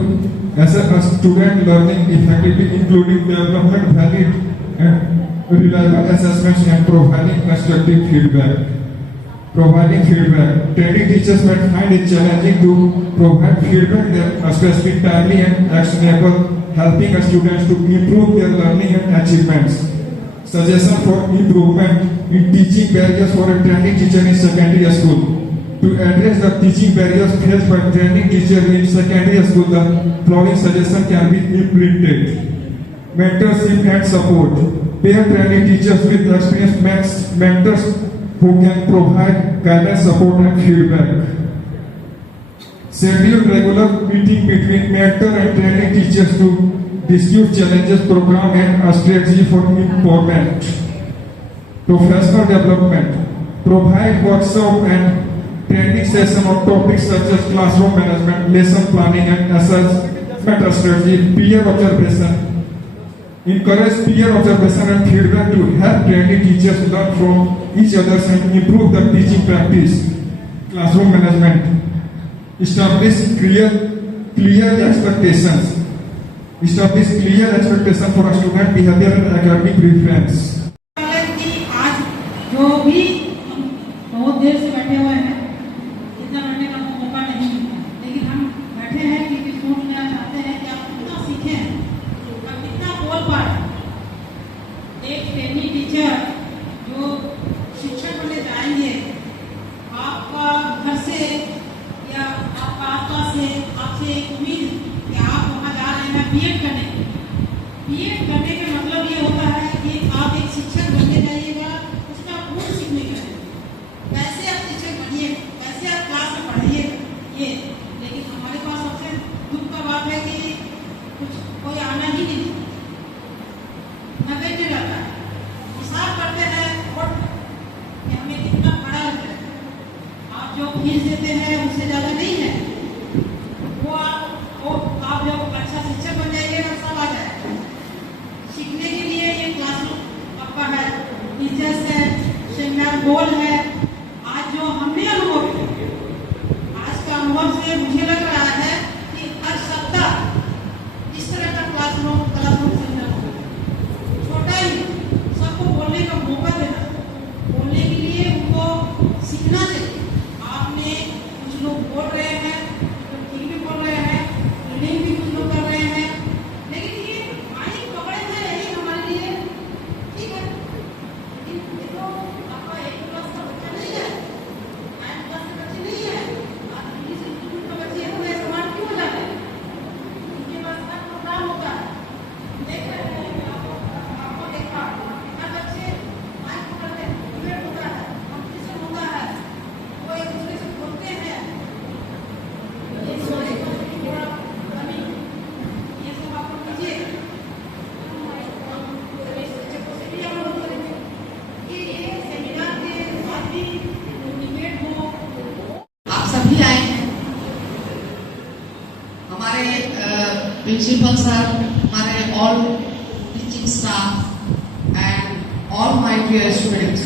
assess a student learning effectively, including development valid and reliable assessments and providing constructive feedback. Providing feedback. Trainee teachers may find it challenging to provide feedback that are specific, timely and actionable, helping students to improve their learning and achievements. Suggestion for improvement in teaching barriers for a trainee teacher in secondary school. To address the teaching barriers faced by trainee teachers in secondary school, the following suggestion can be implemented. Mentorship and support. Pair trainee teachers with experienced mentors who can provide guidance, support and feedback. Schedule regular meeting between mentor and trainee teachers to discuss challenges, program and a strategy for empowerment. Professional development. Provide workshop and training session on topics such as classroom management, lesson planning and assessment strategy, peer observation. Encourage peer observation and feedback to help trainee teachers learn from each other and improve the teaching practice. Classroom management. Establish clear expectations. Establish clear expectation for a student behavior and academic preference. जो भी हम बहुत देर से बैठे हुए हैं, इतना बैठने का मौका नहीं मिलता, लेकिन हम बैठे हैं क्योंकि सोचना चाहते हैं कि आप कितना सीखें और कितना बोल पाए। एक ट्रेनी टीचर जो शिक्षक बनने जाएंगे, आपका घर से या आपका आसपास से आपसे एक उम्मीद कि आप वहाँ जा रहे हैं बीएड करने। बीएड करने का मतलब ये होता है कि आप एक शिक्षक बनने जाइएगा, उसका पूर्ण सीखने का है। कैसे आप शिक्षक बनिए, कैसे आप क्लास में पढ़ाइए, ये। लेकिन हमारे पास सबसे दुख का बात है कि कोई आना ही नहीं, नजर जाता है। हिसाब करते हैं और कि हमें कितना पढ़ा है, आप जो फीस देते हैं उससे ज़्यादा नहीं है, वो आप जब अच्छा शिक्षक बन जाएंगे सब आ जाएगा। सीखने के लिए ये क्लासरूम आपका है, टीचर्स है, सेमिनार हॉल है। आज जो हमने अनुभव किया, आज का अनुभव से मुझे लग रहा है कि हर सप्ताह इस तरह का क्लासरूम सेमिनार होगा। छोटा ही सबको बोलने का मौका देना, बोलने के लिए उनको सीखना चाहिए। आपने कुछ लोग बोल रहे हैं, तो ठीक भी बोल रहे हैं, रीडिंग भी कुछ लोग कर रहे हैं, लेकिन ये माइक पकड़े हैं यही हमारे लिए ठीक है। लेकिन ये तो आपका एक क्लास का बच्चा नहीं है, 9 क्लास के बच्चे नहीं है, आप इंग्लिश इंस्टीट्यूट के बच्चे हुए सवाल क्यों हो जाते हैं? उनके पास हर प्रोग्राम होता है। देख रहे हैं कि आपको देखा कितना बच्चे माइक पकड़ते हैं, डिबेट होता है, कॉम्पिटिशन होता है, प्रिंसिपल सर, हमारे all teaching staff and all my dear students,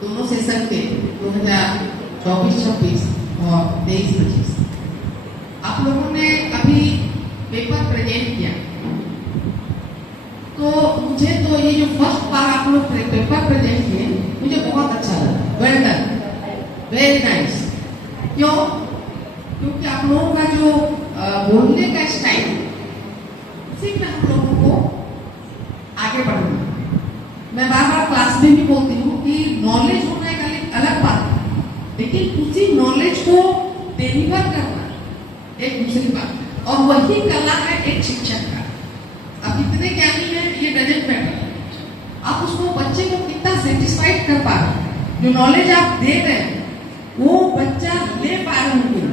दोनों सेशन के 2024-26 और 23-25 आप लोगों ने अभी पेपर प्रेजेंट किया, तो मुझे तो ये जो फर्स्ट बार आप लोग पेपर प्रेजेंट किए मुझे बहुत अच्छा लगा। Well done, very nice. क्यों? क्योंकि आप लोगों का जो बोलने का स्टाइल, उसी में हम लोगों को आगे बढ़ना। मैं बार बार क्लास में भी बोलती हूँ कि नॉलेज होना एक अलग बात है, लेकिन उसी नॉलेज को डिलीवर करना एक दूसरी बात है, और वही कला है एक शिक्षक का। अब कितने ज्ञानी है ये डजंट मैटर, आप उसको बच्चे को कितना सेटिस्फाइड कर पा रहे हैं, जो नॉलेज आप दे रहे हैं वो बच्चा ले पा रहे होंगे,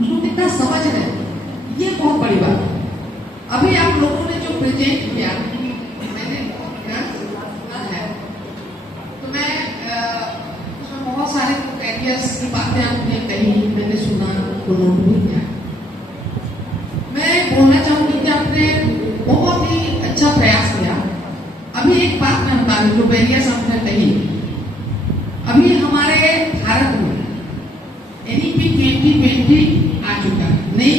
उसको कितना समझ रहे हैं, ये बहुत बड़ी बात है। अभी आप लोगों ने जो प्रेजेंट किया मैंने ध्यान से सुना है, तो मैं उसमें बहुत सारे कैरियर्स की बातें आपने कही, मैंने सुना, तो नोट भी किया। मैं बोलना चाहूंगी कि आपने बहुत ही अच्छा प्रयास किया। अभी एक बात मैं बता दूं, जो बैरियर्स आपने कही, अभी हमारे भारत में NEP 2020 आ चुका है, नई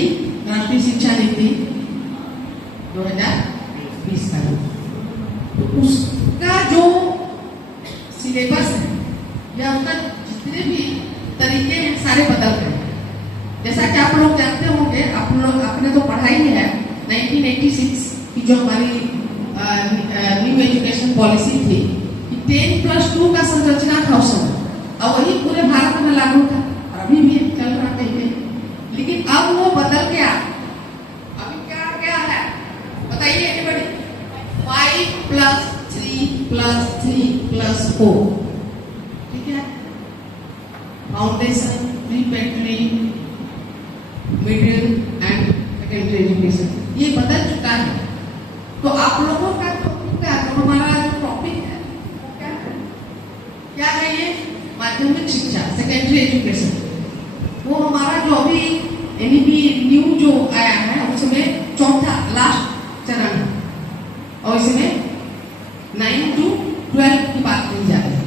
राष्ट्रीय शिक्षा नीति 2020 का, तो उसका जो सिलेबस है या उसका जितने भी तरीके हैं सारे बदल गए। जैसा कि आप लोग जानते होंगे, आप लोग आपने तो पढ़ाई है 1986 की जो हमारी न्यू एजुकेशन पॉलिसी थी कि 10+2 का संरचना था उस समय, और वही पूरे भारत में लागू था, और अभी भी चल रहा कहीं। लेकिन अब वो बदल गया। अभी क्या है बताइए एनीबॉडी? 5+3+3+4, ठीक है? Foundation, pre-primary, middle and secondary education, ये बदल चुका है। तो आप लोगों का तो हमारा जो टॉपिक है क्या है ये? माध्यमिक शिक्षा, सेकेंडरी एजुकेशन। वो हमारा जो अभी NEP न्यू जो आया है उसमें चौथा लास्ट चरण है, और इसमें 9 to 12 की बात की जा रही है।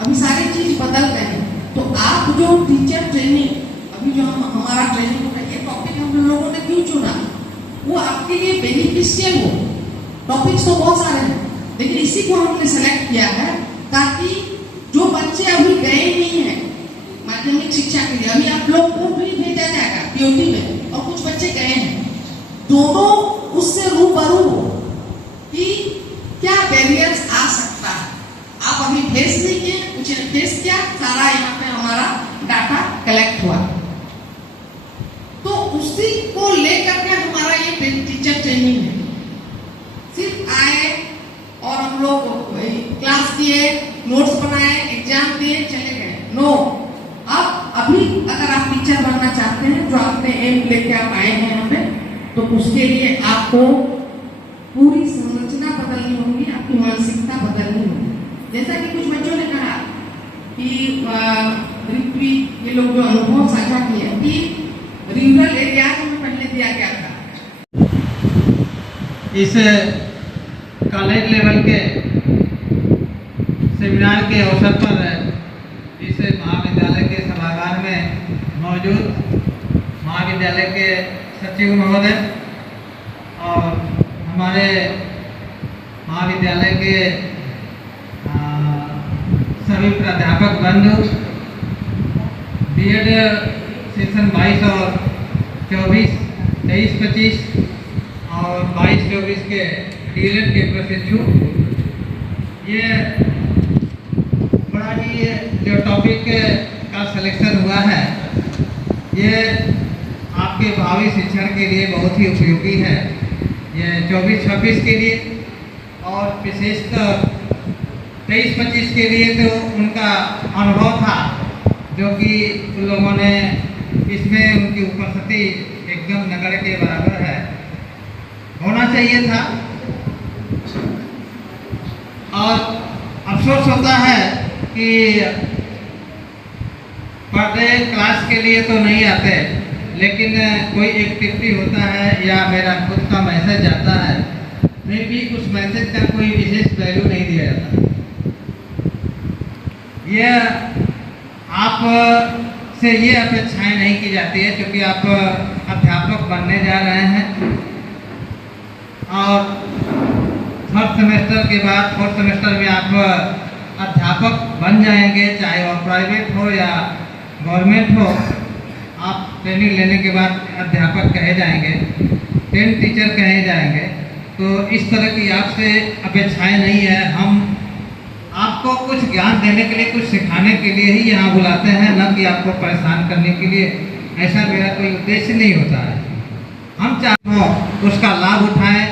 अभी सारी चीज बदल गए हैं, तो आप जो टीचर ट्रेनिंग, अभी जो हमारा ट्रेनिंग हो रहा है, ये टॉपिक हम लोगों ने क्यों चुना? वो आपके लिए बेनिफिशियल हो। टॉपिक्स तो बहुत सारे हैं, लेकिन इसी को हमने सेलेक्ट किया है ताकि जो बच्चे अभी गए नहीं हैं माध्यमिक शिक्षा के लिए, अभी आप लोग को भी भेजा जाएगा POT में, और कुछ बच्चे गए हैं, दोनों उससे रूबरू हो कि क्या बैरियर्स आ सकता है। आप अभी फेस नहीं किए, कुछ फेस किया, सारा यहाँ पे हमारा डाटा कलेक्ट हुआ, तो उसी को लेकर के हमारा ये टीचर ट्रेनिंग है। सिर्फ आए और हम लोग क्लास किए, नोट्स बनाए, एग्जाम दिए, चले गए, नो। अब अभी अगर आप टीचर बनना चाहते हैं, जो आपने एम लेके आप आए हैं यहाँ पे, तो उसके लिए आपको पूरी संरचना बदलनी होगी, आपकी मानसिकता बदलनी होगी। जैसा कि कुछ बच्चों ने कहा कि ये लोग जो अनुभव साझा किए कि रूरल एरियाज में पहले दिया गया था, इस कॉलेज लेवल के सेमिनार के अवसर पर इस महाविद्यालय के सभागार में मौजूद महाविद्यालय के सचिव महोदय और हमारे महाविद्यालय के सभी प्राध्यापक बंधु, B.Ed सेशन 22 और 24, 23-25 और 22-24 के D.Ed के प्रशिक्षु, ये बड़ा ही जो टॉपिक का सिलेक्शन हुआ है ये आपके भावी शिक्षण के लिए बहुत ही उपयोगी है। ये 24-26 के लिए और विशेषकर 23-25 के लिए तो उनका अनुभव था, जो कि उन लोगों ने इसमें उनकी उपस्थिति एकदम नगण्य के बराबर है, होना चाहिए था। और अफसोस होता है कि पढ़ते क्लास के लिए तो नहीं आते, लेकिन कोई एक्टिविटी होता है या मेरा खुद का मैसेज आता है, फिर भी उस मैसेज का कोई विशेष वैल्यू नहीं दिया जाता। यह आप से ये अपेक्षाएं नहीं की जाती है क्योंकि आप अध्यापक बनने जा रहे हैं और थर्ड सेमेस्टर के बाद फोर्थ सेमेस्टर में आप अध्यापक बन जाएंगे, चाहे वह प्राइवेट हो या गवर्नमेंट हो। आप ट्रेनिंग लेने के बाद अध्यापक कहे जाएंगे, 10 टीचर कहे जाएंगे। तो इस तरह की आपसे अपेक्षाएं नहीं है। हम आपको कुछ ज्ञान देने के लिए, कुछ सिखाने के लिए ही यहाँ बुलाते हैं, न कि आपको परेशान करने के लिए। ऐसा मेरा कोई उद्देश्य नहीं होता है। हम चाहते हो उसका लाभ उठाएं,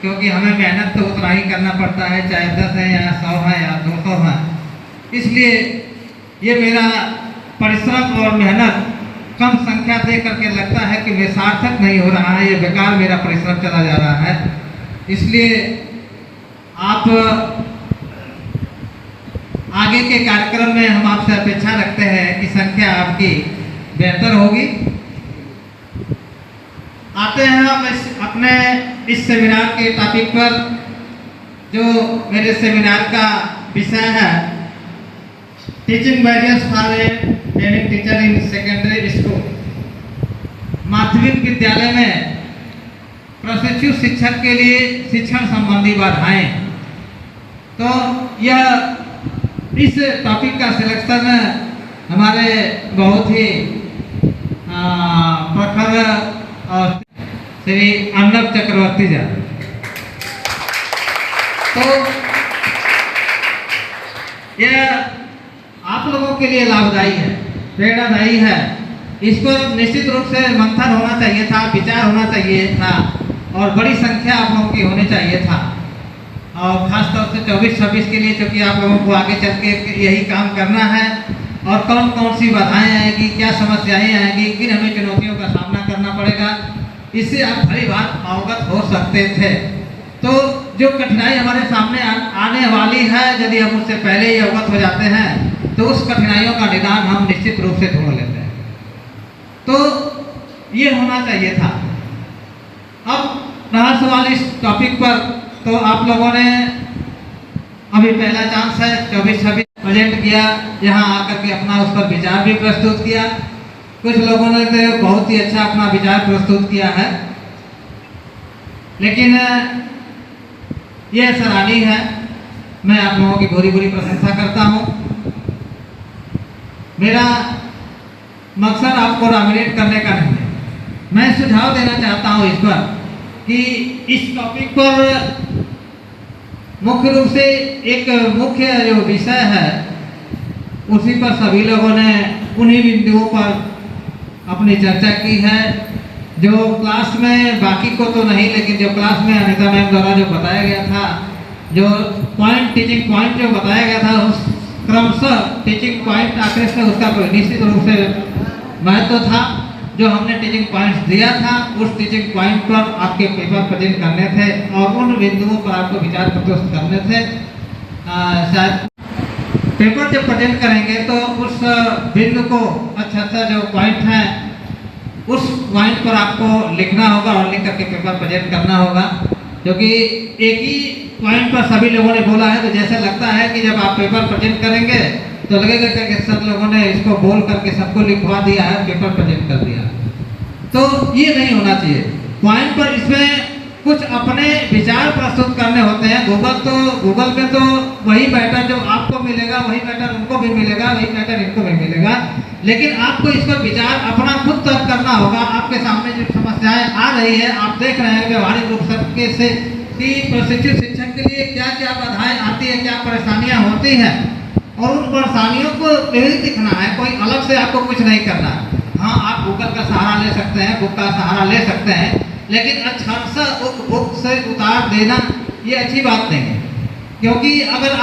क्योंकि हमें मेहनत तो उतना ही करना पड़ता है, चाहे 10 है या 100 है या 200 है। इसलिए ये मेरा परिश्रम और मेहनत कम संख्या देख करके लगता है कि मैं सार्थक नहीं हो रहा है, ये बेकार मेरा परिश्रम चला जा रहा है। इसलिए आप आगे के कार्यक्रम में हम आपसे अपेक्षा रखते हैं कि संख्या आपकी बेहतर होगी। आते हैं हम अपने इस सेमिनार के टॉपिक पर, जो मेरे सेमिनार का विषय है teaching barriers for a training teacher in secondary school. माध्यमिक विद्यालय में प्रशिक्षु शिक्षक के लिए शिक्षण संबंधी बाधाएं। तो यह इस टॉपिक का सिलेक्शन हमारे बहुत ही प्रखर और श्री अर्नब चक्रवर्ती जी। तो यह आप लोगों के लिए लाभदायी है, प्रेरणादायी है। इस पर निश्चित रूप से मंथन होना चाहिए था, विचार होना चाहिए था और बड़ी संख्या आप लोगों की होनी चाहिए था। और खासतौर से 24-26 के लिए, क्योंकि आप लोगों को आगे चल के यही काम करना है और कौन कौन सी बाधाएं आएंगी, क्या समस्याएं आएंगी, किन हमें चुनौतियों का सामना करना पड़ेगा, इससे आप भली बात अवगत हो सकते थे। तो जो कठिनाई हमारे सामने आने वाली है, यदि हम उससे पहले ही अवगत हो जाते हैं तो उस कठिनाइयों का निदान हम निश्चित रूप से ढूंढ लेते हैं। तो ये होना चाहिए था। अब रहा सवाल इस टॉपिक पर, तो आप लोगों ने अभी पहला चांस है, 24-26 प्रेजेंट किया, यहाँ आकर के अपना उस पर विचार भी प्रस्तुत किया। कुछ लोगों ने तो बहुत ही अच्छा अपना विचार प्रस्तुत किया है, लेकिन यह सराहनीय है। मैं आप लोगों की भूरी भूरी प्रशंसा करता हूँ। मेरा मकसद आपको डोमिनेट करने का नहीं है। मैं सुझाव देना चाहता हूँ इस पर कि इस टॉपिक पर मुख्य रूप से एक मुख्य जो विषय है उसी पर सभी लोगों ने उन्हीं बिंदुओं पर अपनी चर्चा की है। जो क्लास में, बाकी को तो नहीं, लेकिन जो क्लास में अनिता मैम द्वारा जो बताया गया था, जो पॉइंट, टीचिंग पॉइंट जो बताया गया था, उस क्रमशः टीचिंग पॉइंट आखिर से उसका कोई निश्चित रूप से महत्व था। जो हमने टीचिंग पॉइंट्स दिया था, उस टीचिंग पॉइंट पर आपके पेपर प्रेजेंट करने थे और उन बिंदुओं पर आपको विचार प्रस्तुत करने थे। शायद पेपर जब प्रेजेंट करेंगे तो उस बिंदु को अच्छा जो पॉइंट है उस पॉइंट पर आपको लिखना होगा और लिख करके पेपर प्रेजेंट करना होगा। क्योंकि एक ही पॉइंट पर सभी लोगों ने बोला है, तो जैसे लगता है कि जब आप पेपर प्रेजेंट करेंगे तो लगेगा कि सब लोगों ने इसको बोल करके सबको लिखवा दिया है, पेपर प्रेजेंट कर दिया। तो ये नहीं होना चाहिए। पॉइंट पर इसमें कुछ अपने विचार प्रस्तुत करने होते हैं। गूगल में तो वही मैटर जो आपको मिलेगा वही मैटर उनको भी मिलेगा, वही मैटर इनको भी मिलेगा, लेकिन आपको इस पर विचार अपना खुद तर्क करना होगा। आपके सामने जो समस्याएं आ रही है, आप देख रहे हैं व्यवहारिक रूप से कि प्रशिक्षित शिक्षक के लिए क्या क्या बाधाएं आती है, क्या परेशानियां होती हैं, और उन परेशानियों को नहीं दिखना है, कोई अलग से आपको कुछ नहीं करना है। हाँ, आप गूगल का सहारा ले सकते हैं, बुक का सहारा ले सकते हैं, लेकिन अक्षरशः बुक से उतार देना ये अच्छी बात नहीं है। क्योंकि अगर आप